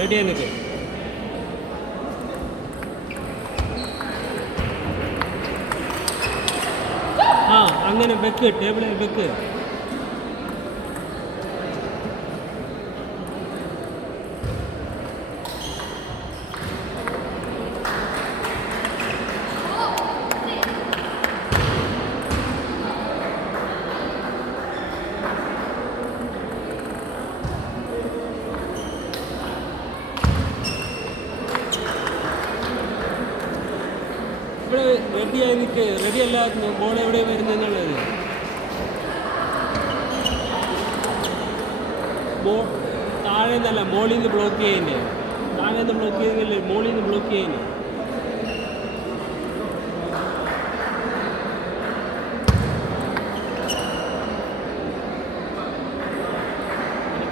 റെഡിയായി നിൽക്ക്. ആ അങ്ങനെ വെക്ക്, ടേബിളിൽ വെക്ക്. ഇവിടെ റെഡിയായി നിൽക്ക്. റെഡി അല്ല, ബോൾ എവിടെ വരുന്നതെന്നുള്ളത്. താഴെ നിന്നല്ല, മോളിൽ നിന്ന് ബ്ലോക്ക് ചെയ്യുന്നേ. താഴെ നിന്ന് ബ്ലോക്ക് ചെയ്യുന്നില്ലേ, മോളിൽ നിന്ന് ബ്ലോക്ക് ചെയ്യുന്നേ.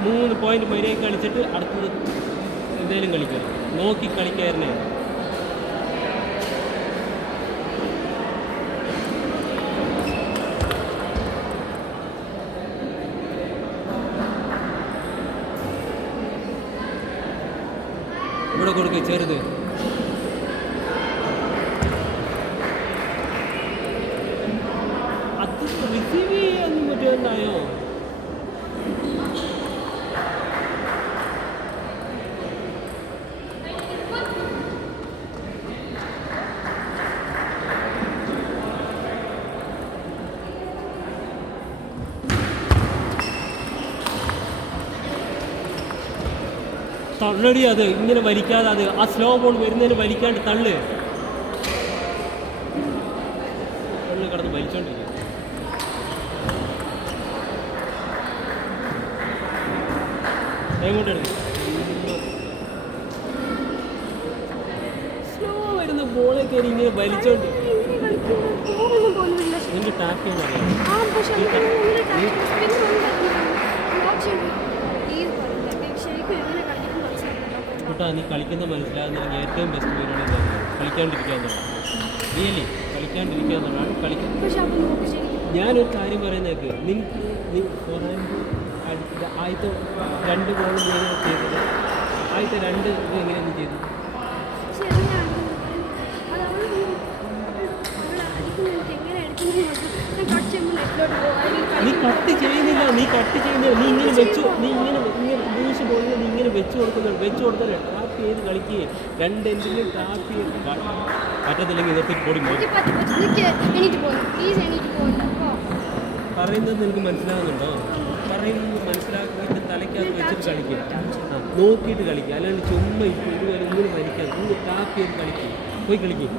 3 പോയിന്റ് മര്യാദ കളിച്ചിട്ട് അടുത്തത് എന്തെങ്കിലും കളിക്കുക. നോക്കി കളിക്കാരനെ. ഇവിടെ കൊടുക്കുക ചെറുത്. അത് റിസീവ് ചെയ്യാൻ പറ്റുമെന്നായോ? തള്ളടി, അത് ഇങ്ങനെ വലിക്കാതെ, അത് ആ സ്ലോ ബോൾ വരുന്നതിന് വലിക്കാണ്ട് തള്ളു. തള്ളു കിടന്ന് വലിച്ചോണ്ടിരിക്കും. എങ്ങോട്ടെടുക്കും? സ്ലോ വരുന്ന ബോളെ കയറി ഇങ്ങനെ വലിച്ചോണ്ട് എനിക്ക് ടാപ്പ് ചെയ്യാൻ അറിയാം. കേട്ടോ, നീ കളിക്കുന്ന മനസ്സിലാകുന്നെങ്കിൽ ഏറ്റവും ബെസ്റ്റ് പരിപാടി കളിക്കാണ്ടിരിക്കാന്നുള്ളതാണ്. റിയലി കളിക്കാണ്ടിരിക്കാന്നുള്ളതാണ് കളിക്കുന്നത്. ഞാനൊരു കാര്യം പറയുന്നേക്ക്, നീ ഫോറാൻഡ് ആദ്യത്തെ 2 ബോളും ചെയ്തത്, ആദ്യത്തെ 2 ഇത് എങ്ങനെയാണ് ചെയ്തത്? നീ കട്ട് ചെയ്യുന്നില്ല, നീ ഇങ്ങനെ വെച്ചു, നീ ഇങ്ങനെ ലൂസ് ബോളിൽ നീ ഇങ്ങനെ വെച്ച് കൊടുത്താൽ ടാപ്പ് ചെയ്ത് കളിക്കുകയും 2 എൻഡിലും ടാപ്പ് ചെയ്ത് പറ്റത്തില്ലെങ്കിൽ ഇതൊക്കെ പൊടി പറയുന്നത് നിനക്ക് മനസ്സിലാകുന്നുണ്ടോ? പറയുന്നത് മനസ്സിലാക്കിയിട്ട് തലയ്ക്കകത്ത് വെച്ചിട്ട് കളിക്കുക. നോക്കിയിട്ട് കളിക്കുക, അല്ലാണ്ട് ചുമ്മാ ഇതുവരെ ഇങ്ങനെ വലിക്കാതെ ഇങ്ങനെ ടാപ്പ് ചെയ്ത് കളിക്കുക. പോയി കളിക്കുക.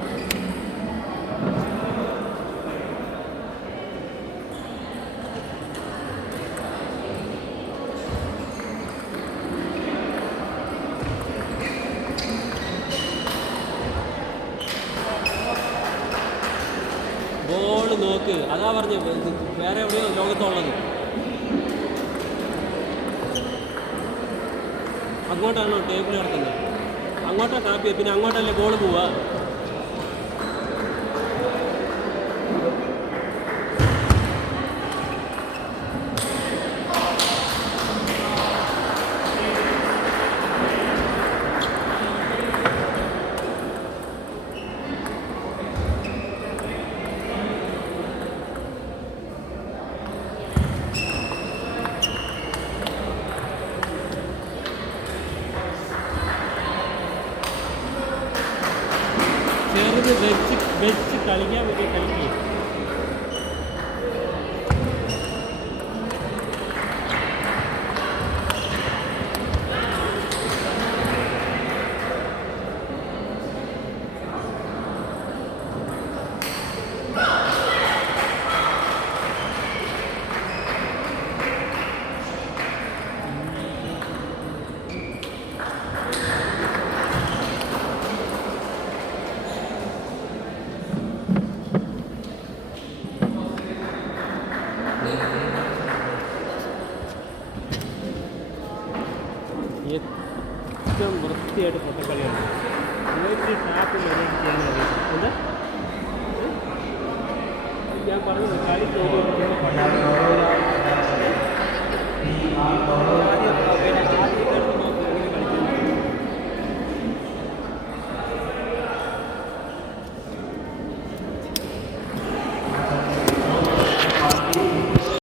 ബോൾ നോക്ക്, അതാ പറഞ്ഞു വേറെ എവിടെയോ ലോകത്തുള്ളത്. അങ്ങോട്ടാണോ ടേബിൾ കിടക്കുന്നത്? അങ്ങോട്ടാ ടാപ്പ്, പിന്നെ അങ്ങോട്ടല്ലേ ബോൾ പോവാ. ചെറുത് വെച്ച് കളിക്കാൻ പറ്റിയ കളിക്കുക. ഏറ്റവും വൃത്തിയായിട്ട് പൊട്ടക്കളിയാണ്. ഒരു ടാപ്പ് മര്യാദ ചെയ്യാൻ അറിയാം. എന്താ ഞാൻ പറഞ്ഞത്? കളി